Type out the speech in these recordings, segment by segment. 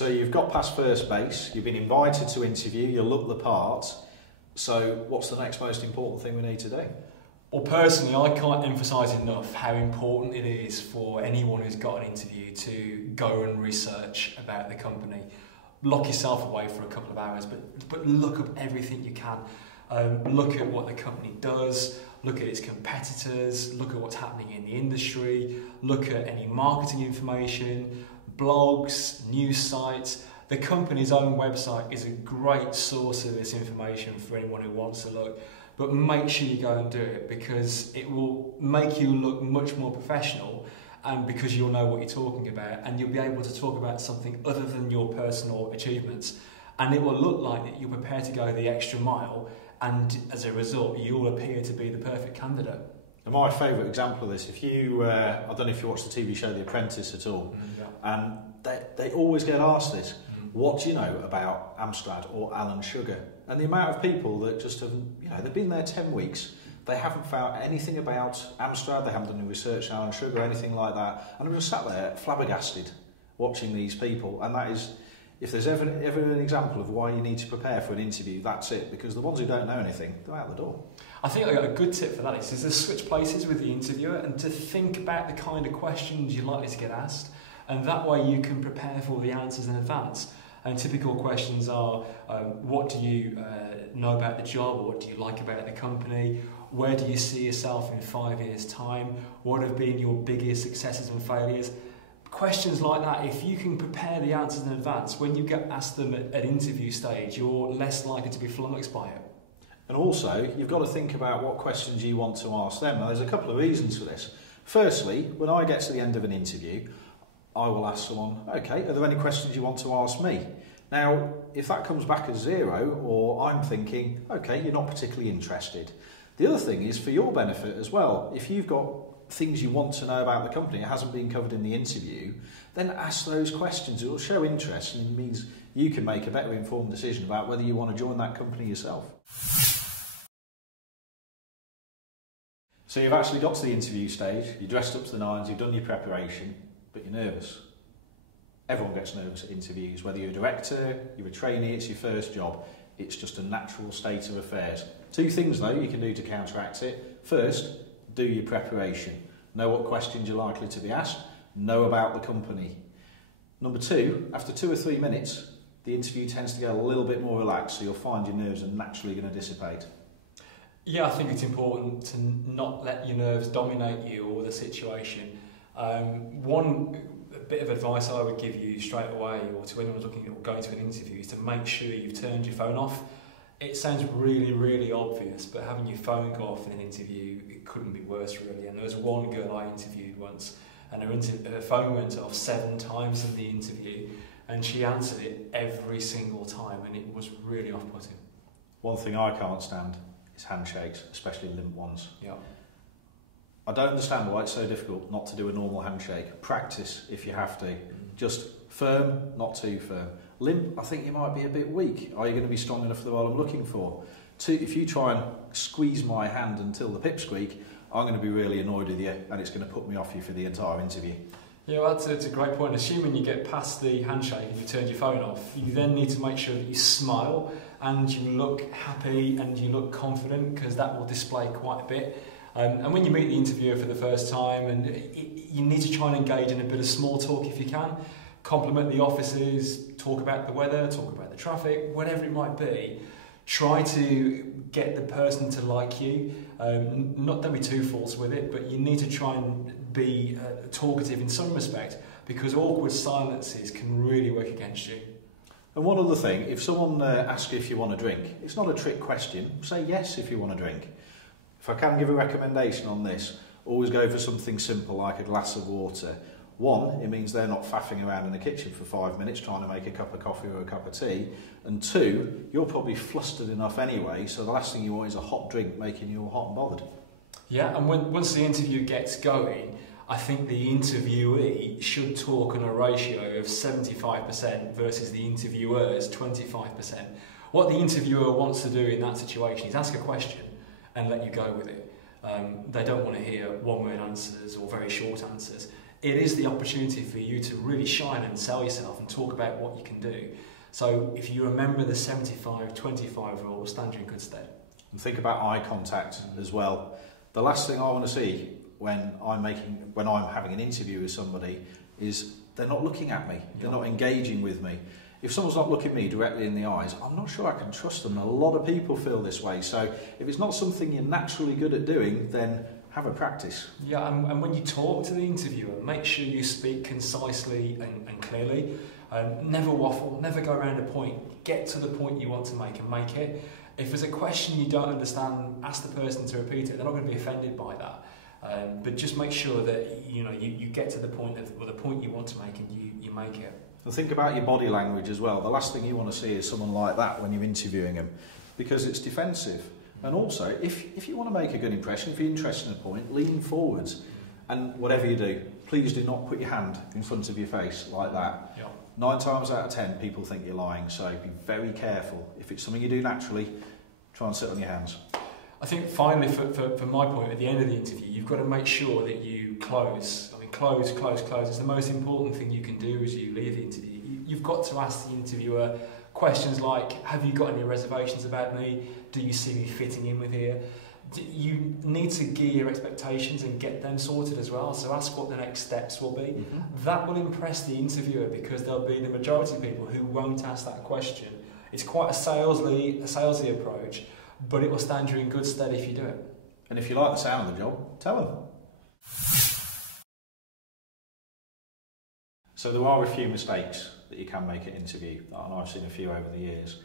So you've got past first base, you've been invited to interview, you look the part. So what's the next most important thing we need to do? Well, personally, I can't emphasise enough how important it is for anyone who's got an interview to go and research about the company. Lock yourself away for a couple of hours, but look up everything you can. Look at what the company does, look at its competitors, look at what's happening in the industry, look at any marketing information, blogs, news sites. The company's own website is a great source of this information for anyone who wants to look, but make sure you go and do it because it will make you look much more professional and because you'll know what you're talking about and you'll be able to talk about something other than your personal achievements, and it will look like that you're prepared to go the extra mile, and as a result you'll appear to be the perfect candidate. And my favourite example of this, if you, I don't know if you watch the TV show The Apprentice at all, and they always get asked this, what do you know about Amstrad or Alan Sugar? And the amount of people that just have, they've been there 10 weeks, they haven't found anything about Amstrad, they haven't done any research on Alan Sugar or anything like that, and I'm just sat there flabbergasted watching these people, and that is, if there's ever an example of why you need to prepare for an interview, that's it, because the ones who don't know anything, they're out the door. I think I got a good tip for that is to switch places with the interviewer and to think about the kind of questions you're likely to get asked, and that way you can prepare for the answers in advance. And typical questions are, what do you know about the job, or what do you like about the company? Where do you see yourself in 5 years' time? What have been your biggest successes and failures? Questions like that, if you can prepare the answers in advance, when you get asked them at interview stage, you're less likely to be flummoxed by it. And also, you've got to think about what questions you want to ask them. Now, there's a couple of reasons for this. Firstly, when I get to the end of an interview, I will ask someone, okay, are there any questions you want to ask me? Now, if that comes back as 0, or I'm thinking, okay, you're not particularly interested. The other thing is for your benefit as well. If you've got things you want to know about the company, it hasn't been covered in the interview, then ask those questions. It will show interest and it means you can make a better informed decision about whether you want to join that company yourself. So you've actually got to the interview stage, you're dressed up to the nines, you've done your preparation, but you're nervous. Everyone gets nervous at interviews, whether you're a director, you're a trainee, it's your first job. It's just a natural state of affairs. 2 things though you can do to counteract it. First, do your preparation. Know what questions you're likely to be asked, know about the company. Number 2, after 2 or 3 minutes, the interview tends to get a little bit more relaxed, so you'll find your nerves are naturally going to dissipate. Yeah, I think it's important to not let your nerves dominate you or the situation. One bit of advice I would give you straight away, or to anyone looking at going to an interview, is to make sure you've turned your phone off. It sounds really, really obvious, but having your phone go off in an interview, it couldn't be worse really. And there was one girl I interviewed once, and her phone went off 7 times in the interview, and she answered it every single time, and it was really off-putting. One thing I can't stand is handshakes, especially limp ones. Yeah. I don't understand why it's so difficult not to do a normal handshake. Practice if you have to. Just firm, not too firm. Limp, I think you might be a bit weak. Are you going to be strong enough for the role I'm looking for? 2, if you try and squeeze my hand until the pipsqueak, I'm going to be really annoyed with you and it's going to put me off you for the entire interview. Yeah, well, that's a great point. Assuming you get past the handshake and you've turned your phone off, you then need to make sure that you smile and you look happy and you look confident, because that will display quite a bit. And when you meet the interviewer for the first time, and you need to try and engage in a bit of small talk if you can. Compliment the offices, talk about the weather, talk about the traffic, whatever it might be. Try to get the person to like you. Don't be too false with it, but you need to try and be talkative in some respect, because awkward silences can really work against you. And one other thing, if someone asks you if you want a drink, it's not a trick question. Say yes if you want a drink. If I can give a recommendation on this, always go for something simple like a glass of water. 1, it means they're not faffing around in the kitchen for 5 minutes trying to make a cup of coffee or a cup of tea. And 2, you're probably flustered enough anyway, so the last thing you want is a hot drink making you all hot and bothered. Yeah, and once the interview gets going, I think the interviewee should talk on a ratio of 75% versus the interviewer's 25%. What the interviewer wants to do in that situation is ask a question and let you go with it. They don't want to hear one-word answers or very short answers. it is the opportunity for you to really shine and sell yourself and talk about what you can do. So if you remember the 75-25 rule, stand you in good stead. And think about eye contact as well. The last thing I want to see when I'm having an interview with somebody is they're not looking at me, they're not engaging with me. If someone's not looking me directly in the eyes, I'm not sure I can trust them. A lot of people feel this way. So if it's not something you're naturally good at doing, then have a practice. Yeah, and when you talk to the interviewer, make sure you speak concisely and clearly. Never waffle, never go around a point. Get to the point you want to make and make it. If there's a question you don't understand, ask the person to repeat it. They're not going to be offended by that. But just make sure that you get to the point the point you want to make and you make it. And think about your body language as well. The last thing you want to see is someone like that when you're interviewing them, because it's defensive. And also, if you want to make a good impression, if you're interested in a point, lean forwards. And whatever you do, please do not put your hand in front of your face like that. Yeah. 9 times out of 10, people think you're lying, so be very careful. If it's something you do naturally, try and sit on your hands. I think finally, for my point, at the end of the interview, you've got to make sure that you close. I mean, close. It's the most important thing you can do as you leave the interview. You've got to ask the interviewer questions like, have you got any reservations about me? Do you see me fitting in with here? You need to gear your expectations and get them sorted as well. So ask what the next steps will be. Mm-hmm. That will impress the interviewer, because there'll be the majority of people who won't ask that question. It's quite a salesy approach, but it will stand you in good stead if you do it. And if you like the sound of the job, tell them. So there are a few mistakes that you can make at interview, and I've seen a few over the years.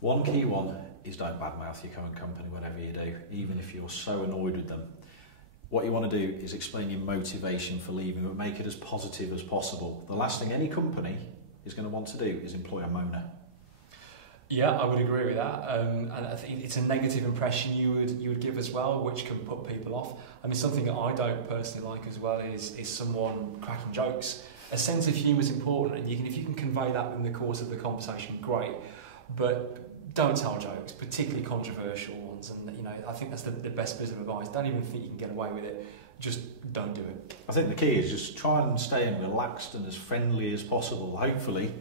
One key one is don't badmouth your current company, whatever you do, even if you're so annoyed with them. What you want to do is explain your motivation for leaving, but make it as positive as possible. The last thing any company is going to want to do is employ a moaner. Yeah, I would agree with that, and I think it's a negative impression you would give as well, which can put people off. I mean, something that I don't personally like as well is someone cracking jokes. A sense of humour is important, and if you can convey that in the course of the conversation, great. But don't tell jokes, particularly controversial ones. And I think that's the best bit of advice. Don't even think you can get away with it. Just don't do it. I think the key is just try and stay as relaxed and as friendly as possible. Hopefully,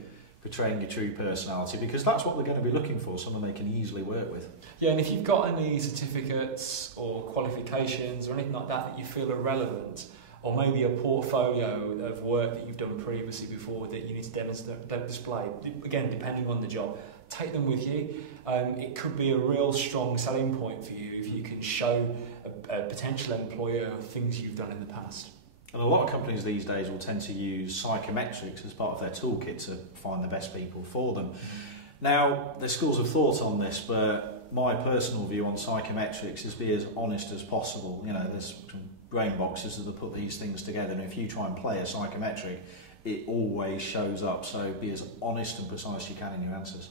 portraying your true personality, because that's what they're going to be looking for, someone they can easily work with. Yeah, and if you've got any certificates or qualifications or anything like that you feel are relevant, or maybe a portfolio of work that you've done previously before that you need to display, again, depending on the job, take them with you. It could be a real strong selling point for you if you can show a potential employer things you've done in the past. And a lot of companies these days will tend to use psychometrics as part of their toolkit to find the best people for them. Now, there's schools of thought on this, but my personal view on psychometrics is be as honest as possible. There's brain boxes that put these things together, and if you try and play a psychometric, it always shows up. So be as honest and precise as you can in your answers.